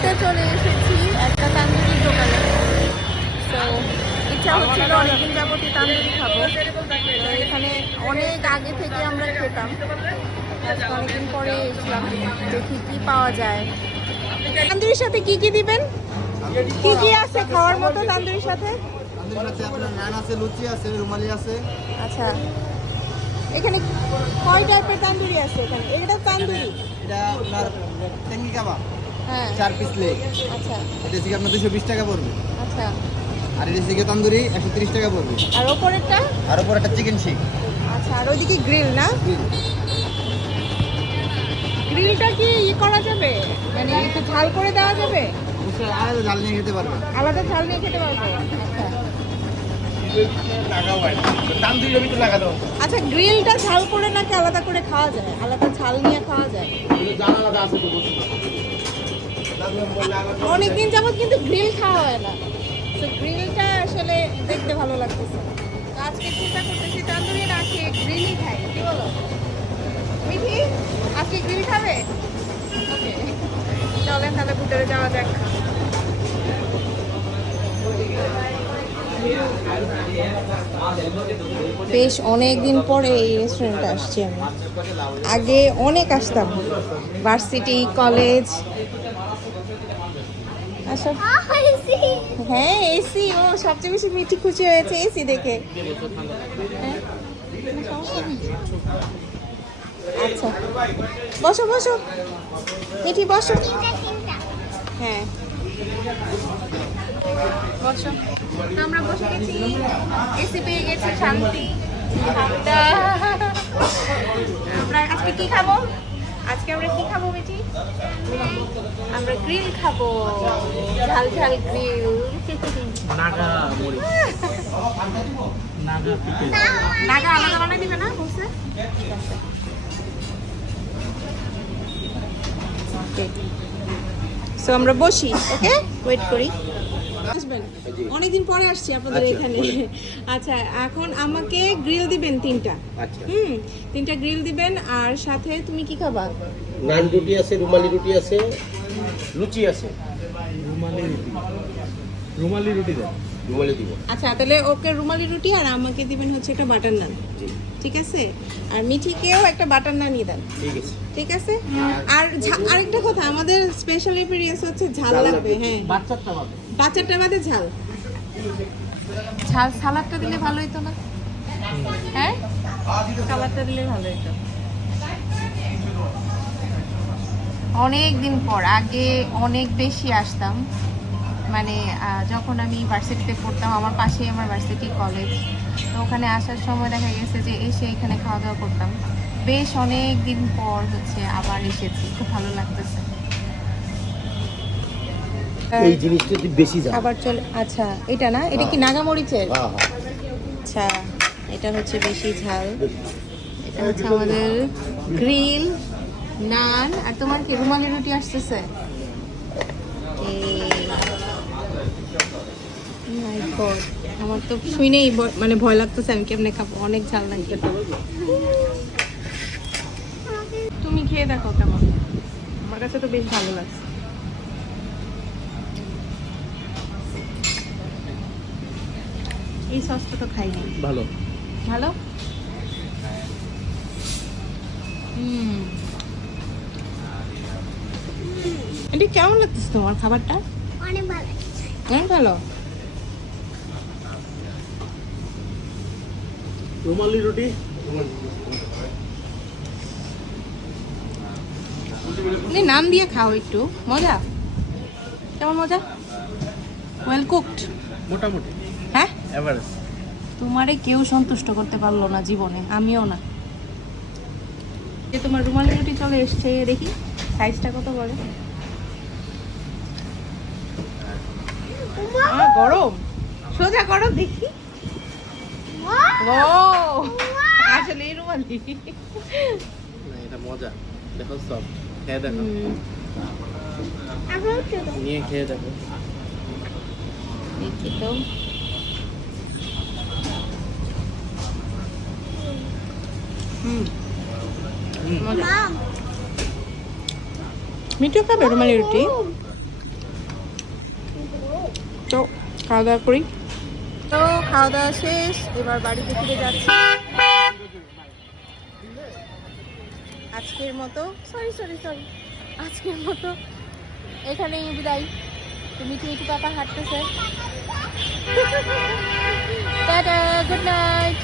খেতে চলে এসেছি একটা তান্দুরি দোকানে। তো ইচ্ছা হচ্ছিল অনেকদিন যাবতই তান্দুরি খাবো। তো এখানে অনেক আগে থেকে আমরা খেতাম, আজকে অনেকদিন পরে এসলাম, দেখি কি পাওয়া যায়। তান্দুরির সাথে কি কি দিবেন, কি কি আছে খাওয়ার মতো তান্দুরির সাথে? আপনার নান আছে, লুচি আছে, রুমালি আছে। আচ্ছা, এখানে কয় টাইপের তান্দুরি আছে? এখানে এটা তান্দুরি, এটা আপনার ট্যাঙ্গি কাবাব, হ্যাঁ 4 পিস লেগ। আচ্ছা এটা থেকে আপনার 220 টাকা পড়বে। আচ্ছা, আর এটা থেকে তন্দুরি 130 টাকা পড়বে। আর ওপরেরটা? আর উপর একটা চিকেন শিক। আচ্ছা, আর ওইদিকে গ্রিল না? গ্রিলটা কি করা যাবে, মানে একটু ঝাল করে দেওয়া যাবে? অবশ্যই আলাদা ঝাল নিয়ে খেতে পারবেন। আলাদা ঝাল নিয়ে খেতে পারবো? আচ্ছা, গ্রিলটা ঝাল করে নাকি আলাদা করে খাওয়া যায়? আলাদা ঝাল নিয়ে খাওয়া যায়? অনেকদিন যাবত কিন্তু গ্রিল খাওয়া হয় না, তো গ্রিলটা আসলে দেখতে ভালো লাগতেছে। তো আজকে চিন্তা করতেছি তান্দুরি না খেয়ে গ্রিলই খাই, কি বলো মিঠি? আজকে গ্রিল খাবে? ওকে, চলেন তাহলে ভিতরে যাওয়া যাক। বেশ অনেক দিন পরে এই রেস্টুরেন্টে আসছি আমি। আগে অনেক আসতাম, ভার্সিটি, কলেজ। আচ্ছা, হ্যাঁ এসি। ও সবচেয়ে বেশি মিঠি খুশি হয়েছে এসি দেখে। হ্যাঁ, সমস্যা নেই। আচ্ছা, বসো বসো মিঠি, বসো। হ্যাঁ বসো। তো আমরা বসে গেছি, এসি পেয়ে গেছি, শান্তি ঠান্ডা। আমরা আজকে কি খাবো? আজকে আমরা কি খাবো মিঠি? আমরা গ্রিল খাবো, ঝাল ঝাল গ্রিল। নাগা আলাদা বানাই দিবে না বসে? সো আমরা বসি, ওকে, ওয়েট করি। আসবেন, অনেকদিন পরে আসছি আপনাদের এখানে। আচ্ছা, এখন আমাকে গ্রিল দিবেন 3টা। আচ্ছা, 3টা গ্রিল দিবেন। আর সাথে তুমি কি খাবা? নান রুটি আছে, রুমালি রুটি আছে, লুচি আছে। রুমালি রুটি দেন, রুমালি দিব। আচ্ছা, তাহলে ওকে রুমালি রুটি, আর আমাকে দিবেন হচ্ছে একটা বাটার নান। ঠিক আছে, আর মিঠিকেও একটা বাটার নানই দেন। ঠিক আছে, ঠিক আছে। আর আরেকটা কথা, আমাদের স্পেশাল এক্সপেরিয়েন্স হচ্ছে ঝাল লাগবে। হ্যাঁ, বাচ্চাটা বাদে ঝাল। ঝাল সালাদটা দিলে ভালো হতো না? হ্যাঁ, সালাদটা দিলে ভালো হতো। অনেক দিন পর, আগে অনেক বেশি আসতাম, মানে যখন আমি ভার্সিটিতে পড়তাম, আমার পাশেই আমার ভার্সিটি কলেজ। তো ওখানে আসার সময় দেখা গেছে যে এসে এখানে খাওয়া দাওয়া করতাম। বেশ অনেক দিন পর হচ্ছে আবার এসেছি, খুব ভালো লাগতেছে। এই জিনিসটা একটু বেশি দাম। আবার চলে। আচ্ছা, এটা না, এটা কি নাগামরিচের? হ্যাঁ হ্যাঁ, আচ্ছা, এটা হচ্ছে বেশি ঝাল। এটা হচ্ছে আমাদের গ্রিল নান। আর তোমার কি রুমালি রুটি আসতেছে? মাই গড, আমার তো শুনেই মানে ভয় লাগতেছে, আমি কেমনে খাবো, অনেক ঝাল লাগে। তুমি খেয়ে দেখো কেমন, আমার কাছে তো বেশ ভালো লাগছে। এই সসটা তো খাইনি। ভালো ভালো। এটা কেমন লাগতেছে তোমার খাবারটা? অনেক ভালো। অনেক ভালো। রুমালি রুটি, নাম দিয়ে খাও একটু, মজা কেমন? মজা, ওয়েল কুকড মোটামুটি হ্যাঁ। এভারেজ। তোমারে কেউ সন্তুষ্ট করতে পারলো না জীবনে, আমিও না। যে তোমার রুমালি রুটি চলে এসছে, দেখি সাইজটা কত বড়। গরম, সোজা করো দেখি। ও আসলে এই রুমালি। এটা মজা, দেখো সব খেয়ে দেখো, আবার কি? নিয়ে খেয়ে দেখো। দেখি তো। মজা। মা, মিঠু খাবে রুমালি রুটি? খাওয়া দাওয়া করি। তো খাওয়া দাওয়া শেষ, এবার বাড়িতে ফিরে যাচ্ছি। আজকের মতো সরি আজকের মতো এখানেই বিদায়। মিঠু মিঠু পাপা হাঁটতেছে। টাটা, গুড নাইট।